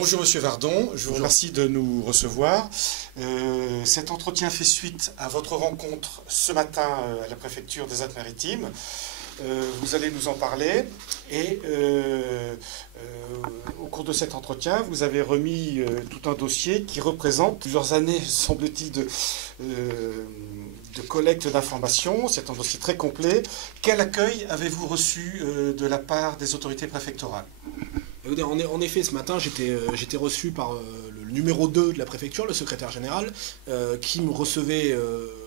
Bonjour Monsieur Vardon, je vous Bonjour. remercie de nous recevoir. Cet entretien fait suite à votre rencontre ce matin à la préfecture des Alpes-Maritimes. Vous allez nous en parler et au cours de cet entretien, vous avez remis tout un dossier qui représente plusieurs années, semble-t-il, de collecte d'informations. C'est un dossier très complet. Quel accueil avez-vous reçu de la part des autorités préfectorales ? En effet, ce matin, j'étais reçu par le numéro 2 de la préfecture, le secrétaire général, qui me recevait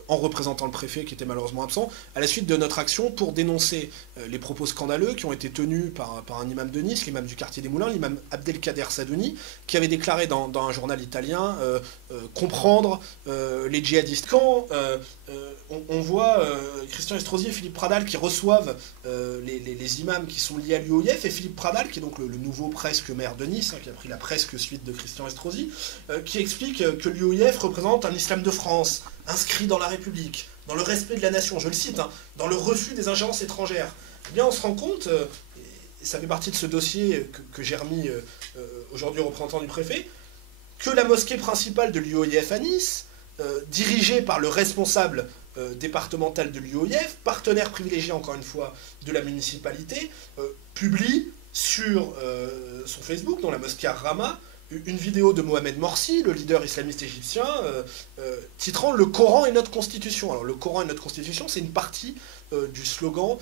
en représentant le préfet, qui était malheureusement absent, à la suite de notre action pour dénoncer les propos scandaleux qui ont été tenus par un imam de Nice, l'imam du quartier des Moulins, l'imam Abdelkader Sadouni, qui avait déclaré dans un journal italien comprendre les djihadistes. Quand on voit Christian Estrosi et Philippe Pradal qui reçoivent les imams qui sont liés à l'UOIF, et Philippe Pradal, qui est donc le nouveau presque maire de Nice, qui a pris la presque suite de Christian Estrosi, qui explique que l'UOIF représente un islam de France, inscrit dans la République, dans le respect de la nation, je le cite, dans le refus des ingérences étrangères. Eh bien, on se rend compte, et ça fait partie de ce dossier que j'ai remis aujourd'hui au représentant du préfet, que la mosquée principale de l'UOIF à Nice, dirigée par le responsable départemental de l'UOIF, partenaire privilégié encore une fois de la municipalité, publie sur son Facebook, dans la mosquée Ar-Rama, une vidéo de Mohamed Morsi, le leader islamiste égyptien, titrant « Le Coran est notre constitution ». Alors le Coran est notre constitution, c'est une partie du slogan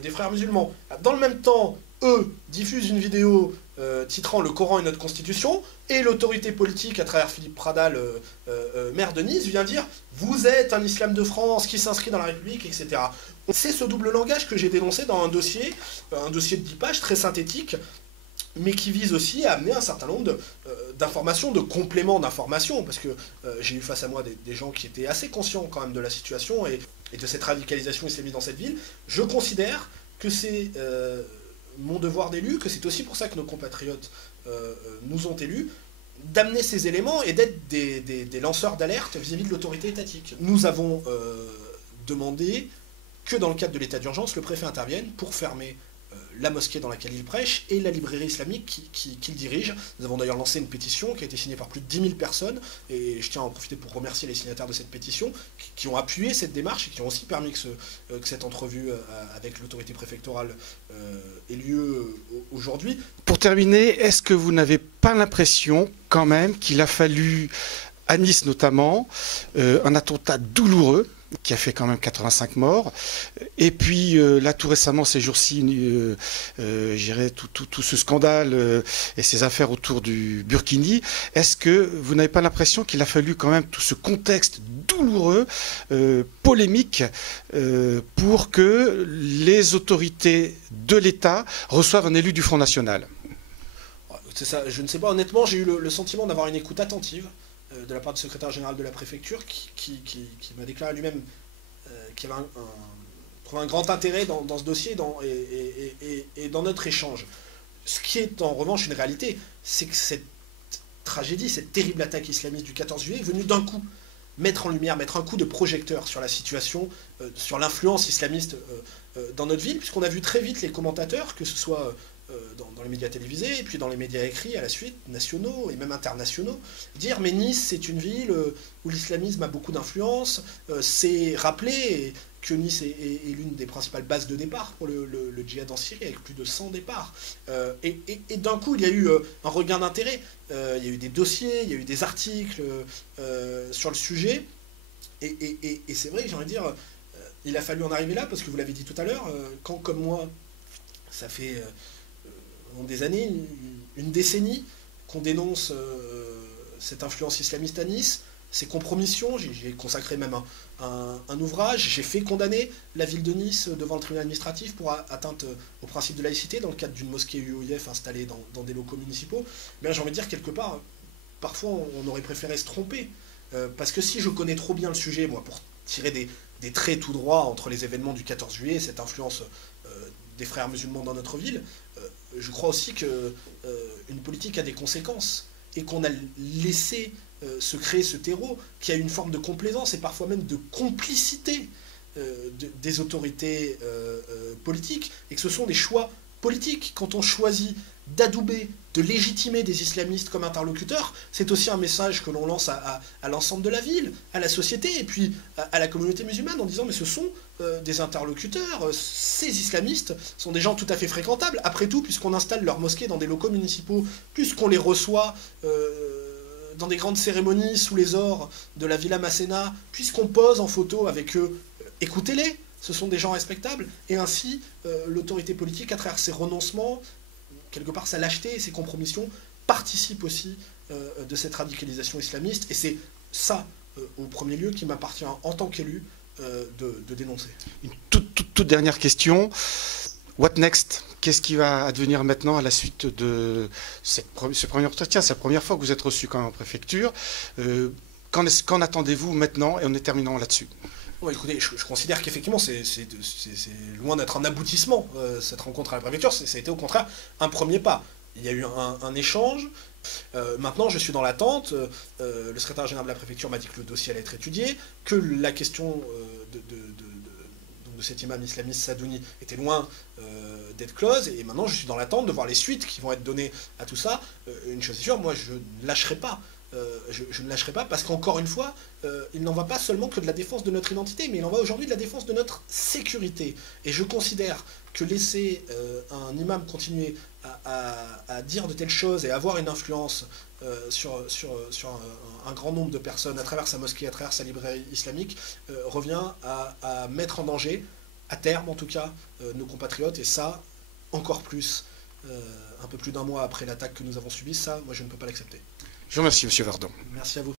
des frères musulmans. Dans le même temps, eux diffusent une vidéo titrant « Le Coran est notre constitution », et l'autorité politique, à travers Philippe Pradal, maire de Nice, vient dire « Vous êtes un islam de France qui s'inscrit dans la République, etc. » C'est ce double langage que j'ai dénoncé dans un dossier de 10 pages, très synthétique, mais qui vise aussi à amener un certain nombre d'informations, de compléments d'informations, parce que j'ai eu face à moi des gens qui étaient assez conscients quand même de la situation et de cette radicalisation islamiste dans cette ville. Je considère que c'est mon devoir d'élu, que c'est aussi pour ça que nos compatriotes nous ont élus, d'amener ces éléments et d'être des lanceurs d'alerte vis-à-vis de l'autorité étatique. Nous avons demandé que dans le cadre de l'état d'urgence, le préfet intervienne pour fermer la mosquée dans laquelle il prêche et la librairie islamique qu'il dirige. Nous avons d'ailleurs lancé une pétition qui a été signée par plus de 10 000 personnes, et je tiens à en profiter pour remercier les signataires de cette pétition qui ont appuyé cette démarche et qui ont aussi permis que cette entrevue avec l'autorité préfectorale ait lieu aujourd'hui. Pour terminer, est-ce que vous n'avez pas l'impression quand même qu'il a fallu, à Nice notamment, un attentat douloureux qui a fait quand même 85 morts, et puis là tout récemment, ces jours-ci, j'irais tout ce scandale et ces affaires autour du Burkini, est-ce que vous n'avez pas l'impression qu'il a fallu quand même tout ce contexte douloureux, polémique, pour que les autorités de l'État reçoivent un élu du Front National? C'est ça, je ne sais pas, honnêtement, j'ai eu le sentiment d'avoir une écoute attentive de la part du secrétaire général de la préfecture qui m'a déclaré lui-même qu'il avait trouvé un grand intérêt dans ce dossier et dans notre échange. Ce qui est en revanche une réalité, c'est que cette tragédie, cette terrible attaque islamiste du 14 juillet est venue d'un coup mettre en lumière, mettre un coup de projecteur sur la situation, sur l'influence islamiste dans notre ville, puisqu'on a vu très vite les commentateurs, que ce soit dans les médias télévisés, et puis dans les médias écrits à la suite, nationaux et même internationaux, dire mais Nice c'est une ville où l'islamisme a beaucoup d'influence, c'est rappeler que Nice est l'une des principales bases de départ pour le djihad en Syrie, avec plus de 100 départs. Et d'un coup il y a eu un regain d'intérêt, il y a eu des dossiers, il y a eu des articles sur le sujet, et c'est vrai que j'ai envie de dire, il a fallu en arriver là, parce que vous l'avez dit tout à l'heure, quand comme moi, ça fait des années, une décennie, qu'on dénonce cette influence islamiste à Nice, ces compromissions, j'ai consacré même un ouvrage, j'ai fait condamner la ville de Nice devant le tribunal administratif pour atteinte au principe de laïcité dans le cadre d'une mosquée UOIF installée dans des locaux municipaux. Mais j'ai envie de dire, quelque part, parfois on aurait préféré se tromper, parce que si je connais trop bien le sujet, moi, pour tirer des traits tout droits entre les événements du 14 juillet, cette influence des frères musulmans dans notre ville, je crois aussi qu'une politique a des conséquences, et qu'on a laissé se créer ce terreau qui a une forme de complaisance et parfois même de complicité des autorités politiques, et que ce sont des choix politique. Quand on choisit d'adouber, de légitimer des islamistes comme interlocuteurs, c'est aussi un message que l'on lance à l'ensemble de la ville, à la société, et puis à la communauté musulmane, en disant mais ce sont des interlocuteurs, ces islamistes sont des gens tout à fait fréquentables, après tout, puisqu'on installe leurs mosquées dans des locaux municipaux, puisqu'on les reçoit dans des grandes cérémonies sous les ors de la Villa Masséna, puisqu'on pose en photo avec eux, écoutez-les, ce sont des gens respectables, et ainsi l'autorité politique, à travers ses renoncements, quelque part sa lâcheté et ses compromissions, participe aussi de cette radicalisation islamiste, et c'est ça, au premier lieu, qui m'appartient en tant qu'élu de dénoncer. Une toute dernière question. What next? Qu'est-ce qui va advenir maintenant à la suite de ce premier entretien? C'est la première fois que vous êtes reçu quand même en préfecture. Qu'en attendez-vous maintenant? Et on est terminant là-dessus. Bon, écoutez, je considère qu'effectivement, c'est loin d'être un aboutissement, cette rencontre à la préfecture. Ça a été au contraire un premier pas. Il y a eu un échange. Maintenant, je suis dans l'attente. Le secrétaire général de la préfecture m'a dit que le dossier allait être étudié, que la question de cet imam islamiste Sadouni était loin d'être close, et maintenant je suis dans l'attente de voir les suites qui vont être données à tout ça. Une chose est sûre, moi je ne lâcherai pas. Je ne lâcherai pas parce qu'encore une fois, il n'en va pas seulement que de la défense de notre identité, mais il en va aujourd'hui de la défense de notre sécurité. Et je considère que laisser un imam continuer à dire de telles choses et avoir une influence sur un grand nombre de personnes à travers sa mosquée, à travers sa librairie islamique, revient à mettre en danger, à terme en tout cas, nos compatriotes, et ça, encore plus, un peu plus d'un mois après l'attaque que nous avons subie, ça, moi je ne peux pas l'accepter. Je vous remercie, M. Vardon. Merci à vous.